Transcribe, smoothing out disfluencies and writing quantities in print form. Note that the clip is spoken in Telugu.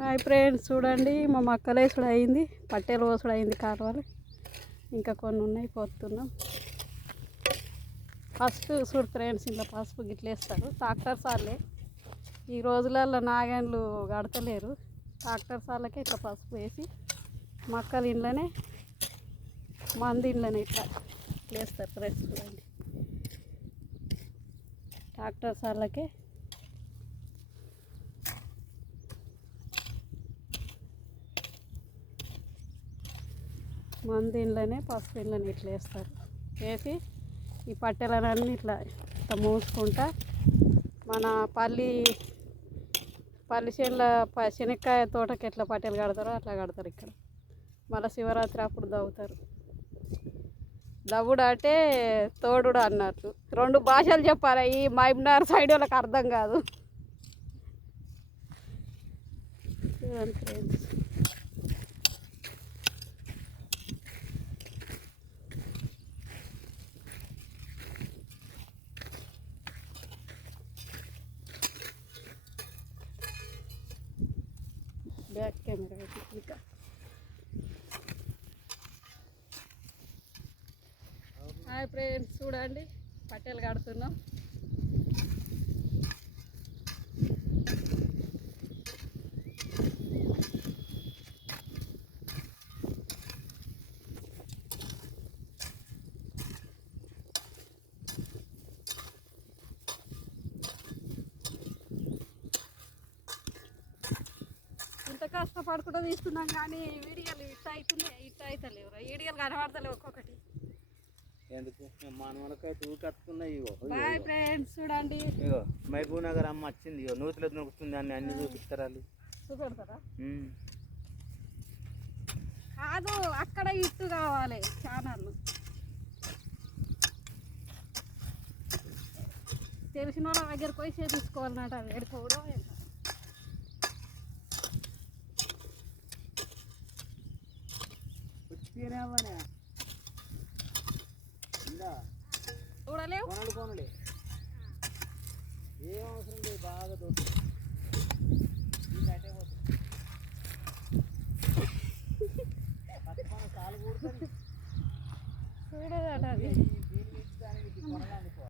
హాయ్ ఫ్రెండ్స్, చూడండి మా మక్కలేసుడు అయింది, పట్టెలు కోసుడు అయింది, కాలువలు ఇంకా కొన్ని ఉన్నాయి, పోతున్నాం. ఫస్ట్ చూడు ఫ్రెండ్స్, ఇంట్లో పసుపు గిట్లేస్తారు ట్రాక్టర్ సార్లే. ఈ రోజులలో నాగన్లు కడతలేరు, ట్రాక్టర్ సార్లకే ఇట్లా పసుపు వేసి మక్కలు ఇంట్లోనే మంది ఇంట్లోనే ఇట్లా వేస్తారు ఫ్రెండ్స్. చూడండి, ట్రాక్టర్ సార్లకే మంది ఇంట్లోనే పసుపు ఇంట్లోనే ఇట్లా వేస్తారు. వేసి ఈ పట్టెలన్నీ ఇట్లా ఇట్లా మూసుకుంటా మన పల్లి చేనుల శనక్కాయ తోటకి ఎట్లా పట్టెలు కడతారో అట్లా కడతారు. ఇక్కడ మళ్ళీ శివరాత్రి అప్పుడు దవ్వుతారు. దవ్వుడు అంటే తోడుడు అన్నట్టు. రెండు భాషలు చెప్పాలి, ఈ మహబూబ్నగర్ సైడ్ వాళ్ళకి అర్థం కాదు. చూడండి ఫ్రెండ్స్, బ్యాక్ కెమెరా ఇంకా హాయ్ ఫ్రెండ్స్, చూడండి పట్టెలు కడుతున్నాం. ఇంత కష్టపడుకుంటూ తీస్తున్నాం కానీ వీడియోలు ఇట్ట అవుతున్నాయి, ఇట్ట అవుతలేవు. వీడియోలు కనబడతలేవు ఒక్కొక్కటి. ఎందుకు మనవలకైతే ఊకట్టుకున్నాయి. బాయ్ ఫ్రెండ్స్, చూడండి మహబూబ్ నగర్ అమ్మ వచ్చింది, నూతులు నొక్కుతుంది అని అన్ని చూపిస్తారు. వాళ్ళు చూపెడతారా? కాదు, అక్కడ ఇట్టు కావాలి ఛానల్. తెలిసిన వాళ్ళ దగ్గర పోయి చేపించుకోవాలన్నట. అది ఎడుకోవడం చూడలేవు. ఏం అవసరం లేదు, బాగా దొరుకుతుంది.